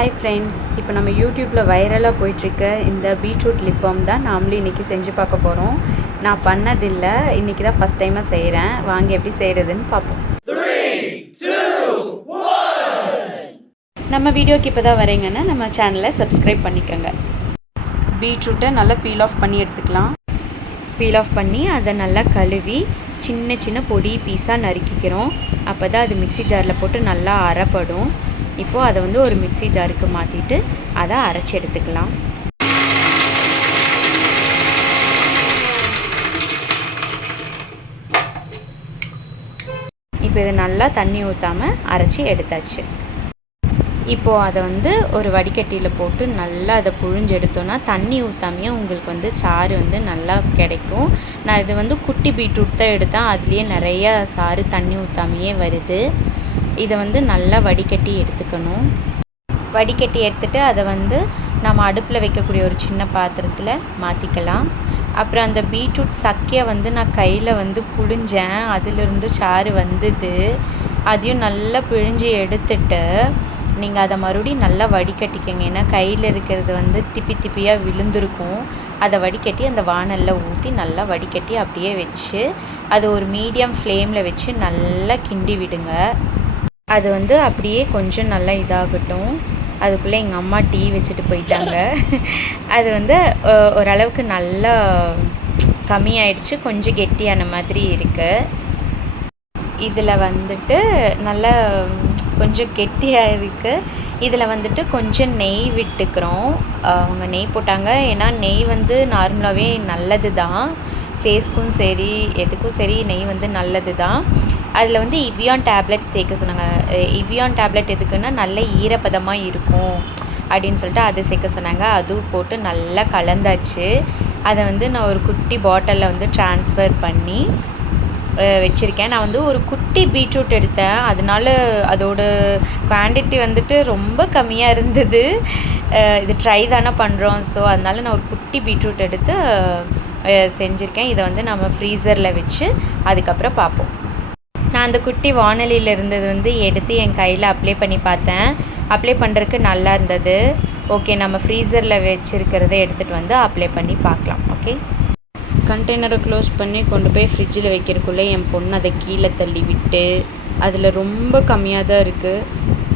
Hi friends, இப்போ நம்ம யூடியூப்பில் வைரலாக போயிட்டுருக்க இந்த பீட்ரூட் லிப் பாம் தான் நாமளும் இன்றைக்கி செஞ்சு பார்க்க போகிறோம். நான் பண்ணதில்லை, இன்றைக்கி தான் ஃபஸ்ட் டைமாக செய்கிறேன். வாங்க எப்படி செய்கிறதுன்னு பார்ப்போம். 3, 2, 1. நம்ம வீடியோக்கு இப்போ தான் வரீங்கன்னா நம்ம சேனலை சப்ஸ்கிரைப் பண்ணிக்கோங்க. பீட்ரூட்டை நல்லா பீல் ஆஃப் பண்ணி எடுத்துக்கலாம். பீல் ஆஃப் பண்ணி அதை நல்லா கழுவி சின்ன சின்ன பொடி பீஸாக நறுக்கிக்கிறோம். அப்போ தான் அது மிக்ஸி ஜாரில் போட்டு நல்லா அரைப்படும். இப்போது அதை வந்து ஒரு மிக்ஸி ஜாருக்கு மாற்றிட்டு அதை அரைச்சி எடுத்துக்கலாம். இப்போ இது நல்லா தண்ணி ஊற்றாமல் அரைச்சி எடுத்தாச்சு. இப்போது அதை வந்து ஒரு வடிகட்டியில் போட்டு நல்லா அதை புழிஞ்சு எடுத்தோன்னா தண்ணி ஊற்றாமையே உங்களுக்கு வந்து சாறு வந்து நல்லா கிடைக்கும். நான் இது வந்து குட்டி பீட்ரூட் தான் எடுத்தேன், அதுலேயே நிறையா சாறு தண்ணி ஊற்றாமையே வருது. இதை வந்து நல்லா வடிகட்டி எடுத்துக்கணும். வடிகட்டி எடுத்துகிட்டு அதை வந்து நம்ம அடுப்பில் வைக்கக்கூடிய ஒரு சின்ன பாத்திரத்தில் மாற்றிக்கலாம். அப்புறம் அந்த பீட்ரூட் சக்கையை வந்து நான் கையில் வந்து புழிஞ்சேன், அதிலிருந்து சாறு வந்தது. அதையும் நல்லா பிழிஞ்சு எடுத்துட்டு நீங்கள் அதை மறுபடியும் நல்லா வடிகட்டிக்கங்க. ஏன்னா கையில் இருக்கிறது வந்து திப்பி திப்பியாக விழுந்திருக்கும். அதை வடிகட்டி அந்த வாணலில் ஊற்றி நல்லா வடிகட்டி அப்படியே வச்சு அது ஒரு மீடியம் ஃப்ளேமில் வச்சு நல்லா கிண்டி விடுங்க. அது வந்து அப்படியே கொஞ்சம் நல்லா இதாகட்டும். அதுக்குள்ளே எங்கள் அம்மா டீ வச்சுட்டு போயிட்டாங்க. அது வந்து ஓரளவுக்கு நல்லா கம்மியாயிடுச்சு, கொஞ்சம் கெட்டியான மாதிரி இருக்குது. இதில் வந்துட்டு நல்லா கொஞ்சம் கெட்டியாக இருக்குது. இதில் வந்துட்டு கொஞ்சம் நெய் விட்டுக்கிறோம். அவங்க நெய் போட்டாங்க. ஏன்னா நெய் வந்து நார்மலாகவே நல்லது தான், ஃபேஸ்க்கும் சரி எதுக்கும் சரி நெய் வந்து நல்லது தான். அதில் வந்து இவியான் டேப்லெட் சேர்க்க சொன்னாங்க. இவியான் டேப்லெட் எதுக்குன்னா நல்ல ஈரப்பதமாக இருக்கும் அப்படின்னு சொல்லிட்டு அதை சேர்க்க சொன்னாங்க. அதுவும் போட்டு நல்லா கலந்தாச்சு. அதை வந்து நான் ஒரு குட்டி பாட்டிலில் வந்து ட்ரான்ஸ்ஃபர் பண்ணி வச்சுருக்கேன். நான் வந்து ஒரு குட்டி பீட்ரூட் எடுத்தேன், அதனால அதோட குவான்டிட்டி வந்துட்டு ரொம்ப கம்மியாக இருந்தது. இது ட்ரை தானே பண்ணுறோம், ஸோ அதனால நான் ஒரு குட்டி பீட்ரூட் எடுத்து செஞ்சுருக்கேன். இதை வந்து நம்ம ஃப்ரீசரில் வச்சு அதுக்கப்புறம் பார்ப்போம். நான் அந்த குட்டி வானலியில் இருந்தது வந்து எடுத்து என் கையில் அப்ளை பண்ணி பார்த்தேன். அப்ளை பண்ணுறதுக்கு நல்லா இருந்தது. ஓகே, நம்ம ஃப்ரீசரில் வச்சுருக்கிறத எடுத்துகிட்டு வந்து அப்ளை பண்ணி பார்க்கலாம். ஓகே, கண்டெய்னரை க்ளோஸ் பண்ணி கொண்டு போய் ஃப்ரிட்ஜில் வைக்கிறதுக்குள்ளே என் பொண்ணு அதை கீழே தள்ளி விட்டு அதில் ரொம்ப கம்மியாக தான் இருக்குது.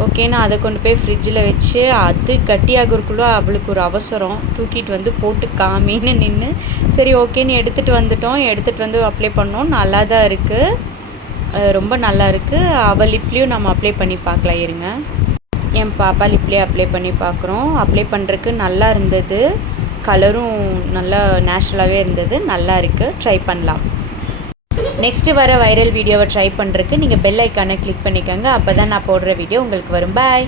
ஓகே, நான் அதை கொண்டு போய் ஃப்ரிட்ஜில் வச்சு அது கட்டியாகிறதுக்குள்ளே அவளுக்கு ஒரு அவசரம், தூக்கிட்டு வந்து போட்டு காமின்னு நின்று சரி ஓகேன்னு எடுத்துகிட்டு வந்துட்டோம். எடுத்துகிட்டு வந்து அப்ளை பண்ணோம். நல்லா தான் இருக்குது, ரொம்ப நல்லா இருக்குது. அவள் லிப்லேயும் நம்ம அப்ளை பண்ணி பார்க்கலாம். இருங்க, என் பாப்பா லிப்லேயே அப்ளை பண்ணி பார்க்குறோம். அப்ளை பண்ணுறதுக்கு நல்லா இருந்தது, கலரும் நல்லா நேச்சுரலாகவே இருந்தது. நல்லா இருக்குது, ட்ரை பண்ணலாம். நெக்ஸ்ட்டு வர வைரல் வீடியோவை ட்ரை பண்ணுறதுக்கு நீங்கள் பெல் ஐக்கானை கிளிக் பண்ணிக்கோங்க. அப்போ தான் நான் போடுற வீடியோ உங்களுக்கு வரும். பாய்.